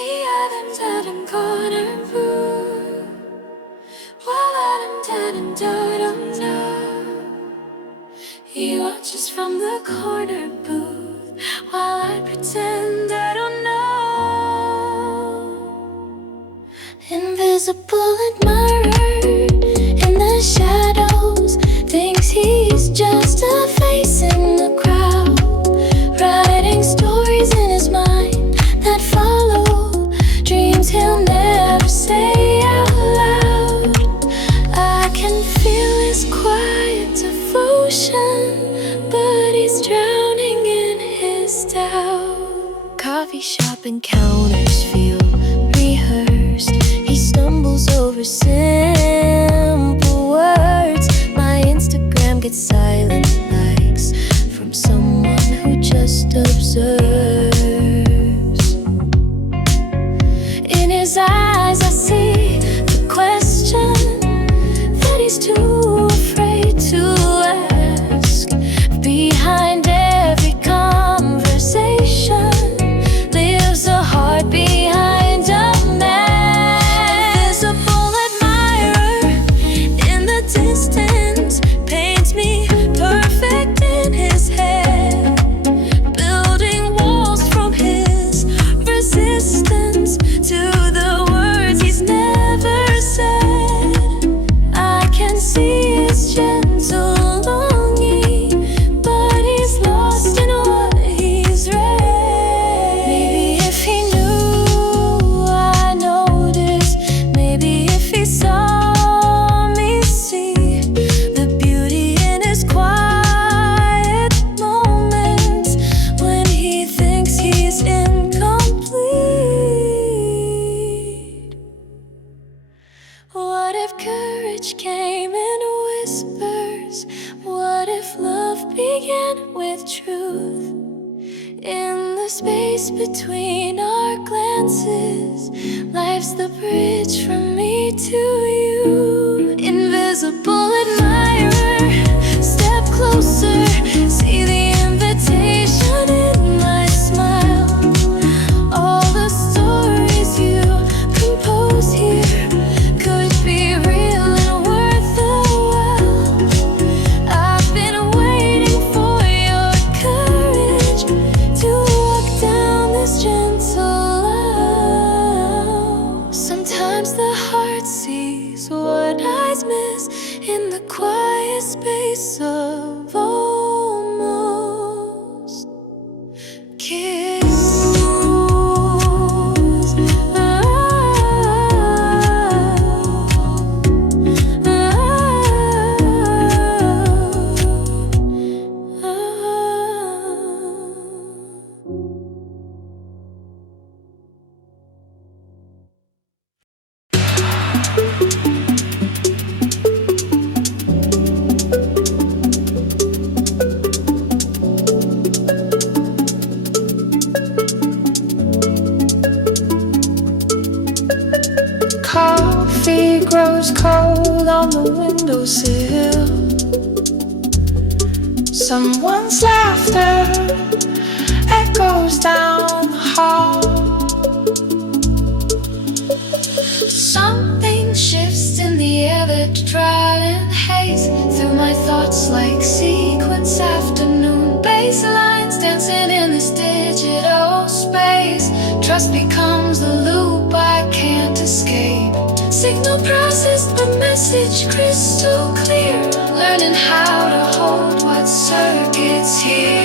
아름다운 corner while don't know. He watches from the corner booth while I pretend I don't know. Invisible admirer in the shadows thinks he's just a face in the crowd, writing stories in his mind that follow dreams he'll never say out loud. I can feel his quiet devotion, but he's drowning in his doubt. Coffee shop encounters feel rehearsed. He stumbles over simple words. My Instagram gets silent likes from someone who just observes. In his eyes I see the question that he's too afraid to ask. Behind every conversation lives a heart behind a mask. Invisible admirer in the distance paints me perfect in his head, building walls from his resistance to the words he's never said. I can see his gentle longing, but he's lost in what he's read. Maybe if he knew I noticed, maybe if he saw me see the beauty in his quiet moments when he thinks he's incomplete. What if courage came in whispers? What if love began with truth? In the space between our glances, life's the bridge from me to you. Invisible admirer, step closer, see the invitation in my smile. All the stories you compose here could be real and worth the while. I've been waiting for your courage to walk down this gentle aisle. Sometimes the heart sees what eyes miss in the quiet space of almost kiss. Coffee grows cold on the windowsill. Someone's laughter echoes down the hall. Something shifts in the air that traveling haze through my thoughts like sequence afternoon. Bass lines dancing in this digital space. Trust becomes the loop I can't escape. Signal processed but message crystal clear. Learning how to hold what circuits here.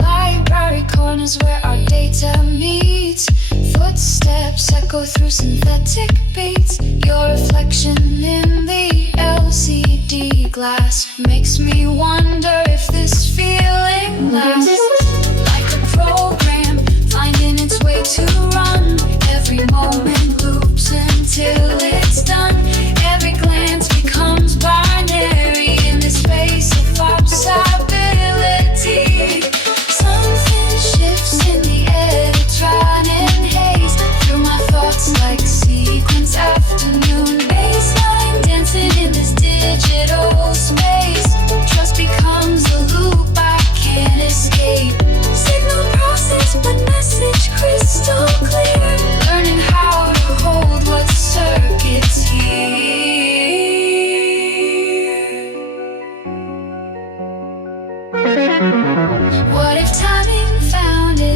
Library corners where our data meets. Footsteps echo through synthetic beats. Your reflection in the LCD glass makes me wonder if this feeling lasts. Like a program finding its way to run. Every moment loops until it's done. Every glance becomes binary in this space of possibility. Something shifts in the electronic haze through my thoughts like sequence afternoon. Baseline dancing in this digital space. Trust becomes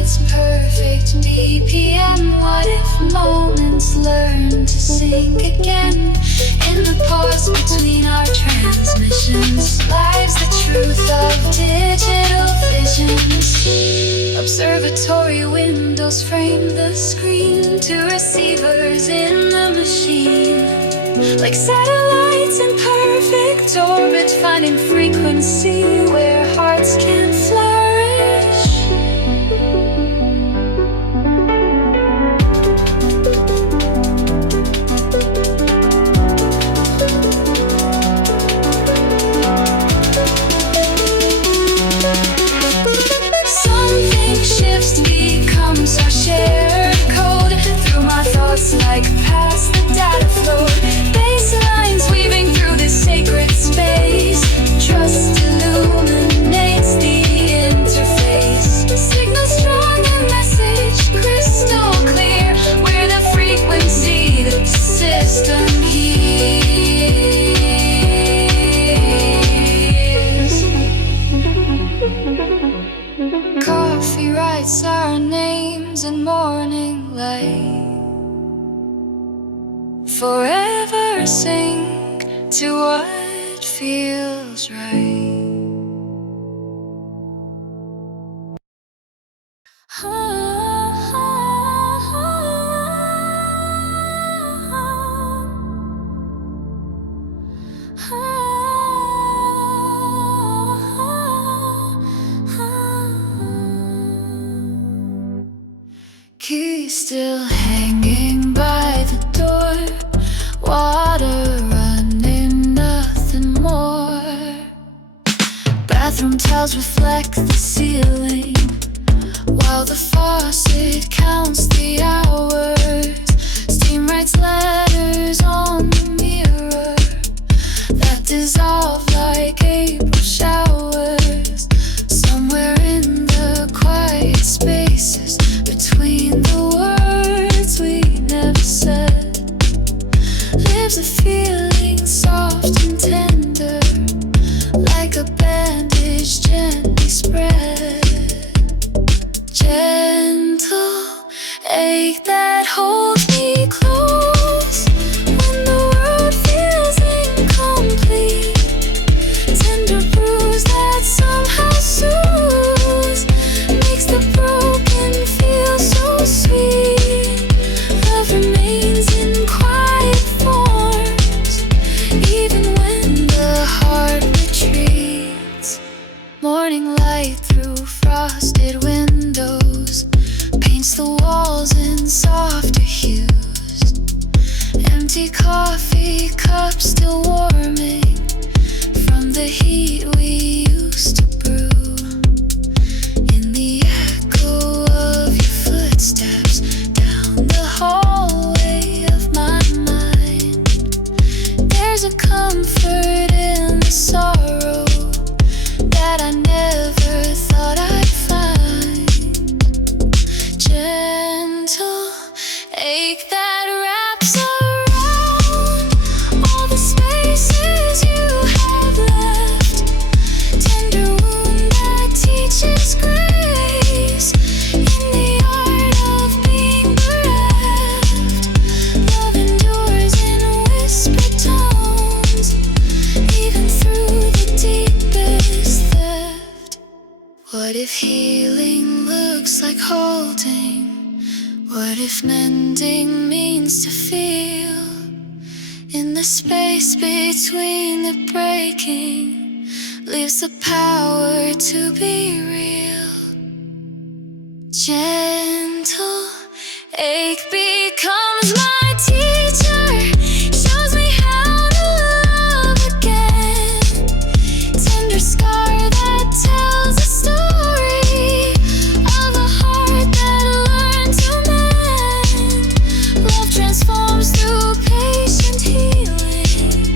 heart's perfect BPM. What if moments learn to sync again? In the pause between our transmissions lies the truth of digital visions. Observatory windows frame the screen to receivers in the machine, like satellites in perfect orbit, finding frequency where hearts can flourish. Something shifts, becomes our shared code through my thoughts, like past the data flow. Baselines weaving through this sacred space. Trust illuminates the interface. Signal strong and message crystal clear. We're the frequency the system hears. Coffee writes our names in morning light. Forever sing to what feels right. Key still hanging by the door. Water running, nothing more. Bathroom towels reflect the ceiling, while the faucet counts the hours. Steam writes letters on the mirror that dissolve like April showers. Somewhere in the quiet spaces between the words we never said lives a feeling soft and tender, like a bandage gently spread. Gentle ache that holds me close when the world feels incomplete. Tender bruise that somehow soothes, makes the broken feel so sweet. Love remains in quiet forms, even when the heart retreats. Morning light through frosted windows paints the walls in softer hues. Empty coffee cups still warming from the heat we used to brew. In the echo of your footsteps down the hallway of my mind, there's a comfort in the sorrow that I never thought I'd find. Gentle ache that wraps around all the spaces you have left. Tender wound that teaches grace in the art of being bereft. Love endures in whispered tones, even through the deepest theft. What if healing looks like holding? What if mending means to feel? In the space between the breaking leaves the power to be real. Gentle ache becomes my teacher, shows me how to love again. Tender scar that tells a story of a heart that learned to mend. Love transforms through patient healing,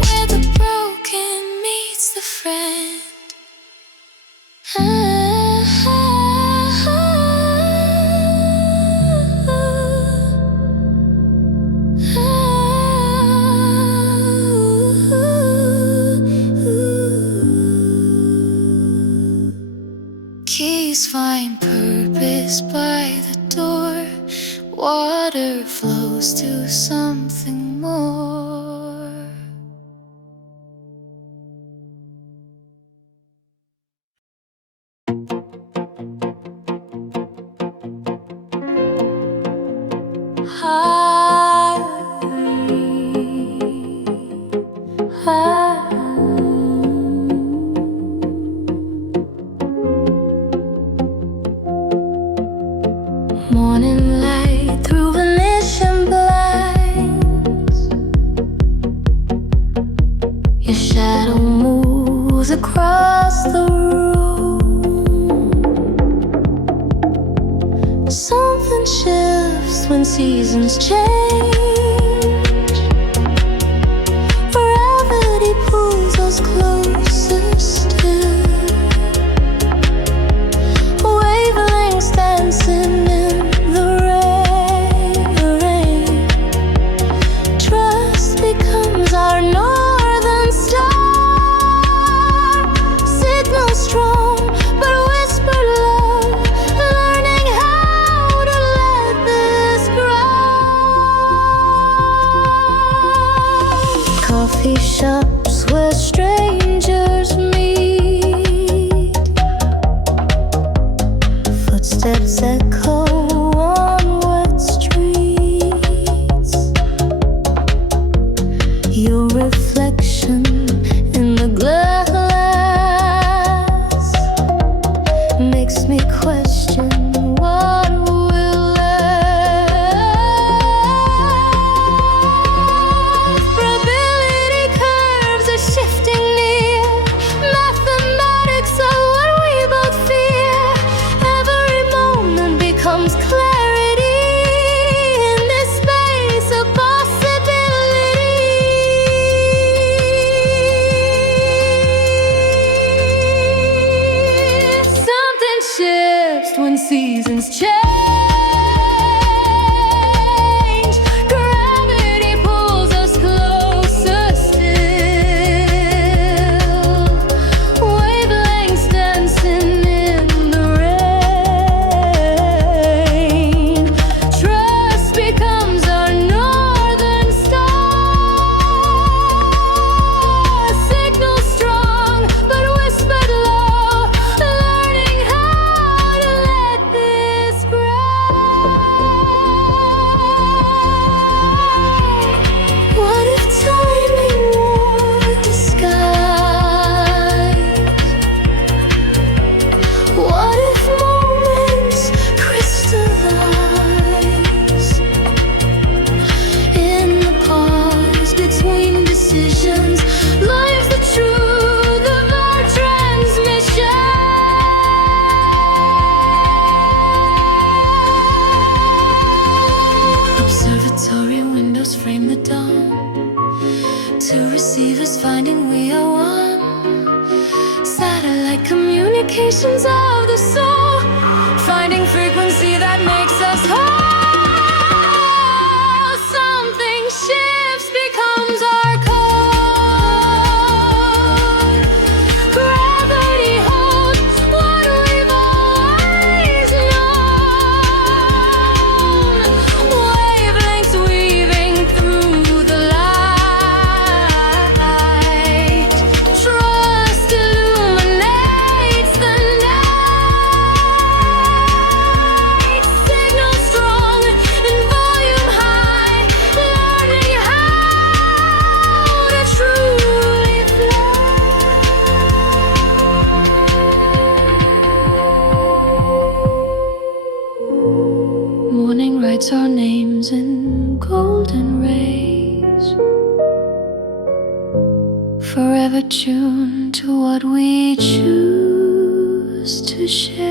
where the broken meets the friend. Trees find purpose by the door. Water flows to something more. Morning light through Venetian blinds. Your shadow moves across the room. Something shifts when seasons change. Gravity pulls us closer still. Wavelengths dancing in the rain. Trust becomes our northern star. Signal strong, but whispered low. Learning how to let this grow. Coffee shops where strangers meet. Footsteps echo on wet streets. Your reflection in the glass makes me question what will last. Probability curves are shifting near. Mathematics are what we both fear. Every moment becomes clarity in this space of possibility. Something shifts when seasons change. Gravity pulls us closer still. Wavelengths dancing in the rain. Trust becomes our northern star. Signal strong, but whispered low. Learning how to let this grow. What if timing wore disguise? What if moments crystallize in the pause between decisions? Lies the truth of our transmission. Observatory windows frame the dawn. Two receivers finding we are one. Satellite communications of the soul. Finding frequency that makes us whole. Something shifts, becomes our code. Gravity holds what we've always known. Wavelengths weaving through the light. Trust illuminates the night. Signal strong and volume high. Learning how to truly fly. Morning writes our names in golden rays. Forever tuned to what we choose to share.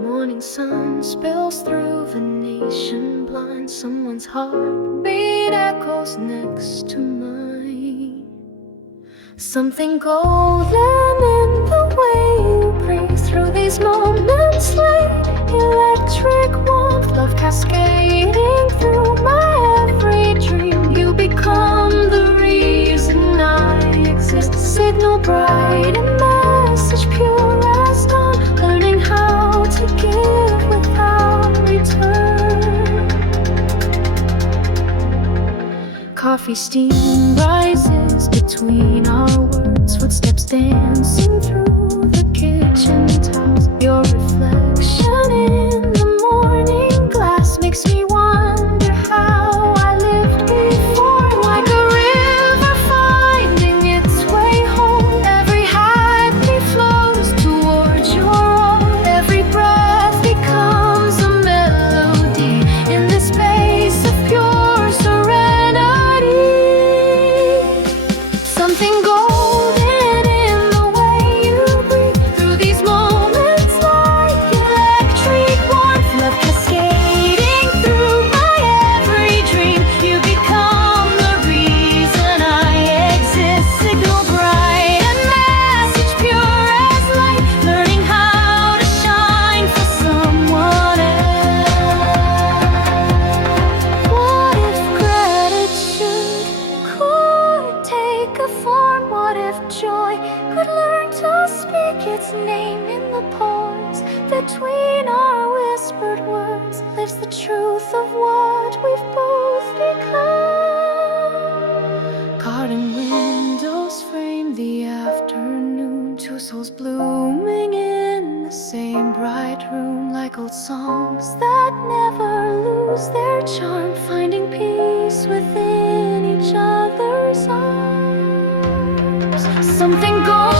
Morning sun spills through rejuvenation blinds someone's heartbeat echoes next to mine. Something golden in the way you breathe through these moments late. Electric warmth, love cascading through my every dream. You become the reason I exist. Signal bright and message pure as dawn. Learning how to give without return. Coffee steam rises between our words. Footsteps dancing through the kitchen tiles. Your reflection in the morning glass makes me wonder how I lived before. Like a river finding its way home. Every heartbeat flows towards your own. Every breath becomes a melody in this space of pure serenity. Something golden in the way you breathe through these moments like electric warmth. Love cascading through my every dream. You become the reason I exist. Signal bright and message pure as light. Learning how to shine for someone else. What if gratitude could take a form? What if joy could learn to speak its name in the pause between our whispered words? Lives the truth of what we've both become. Garden windows frame the afternoon. Two souls blooming in the same bright room. Like old songs that never lose their charm. Finding peace within each other's arms. Something goes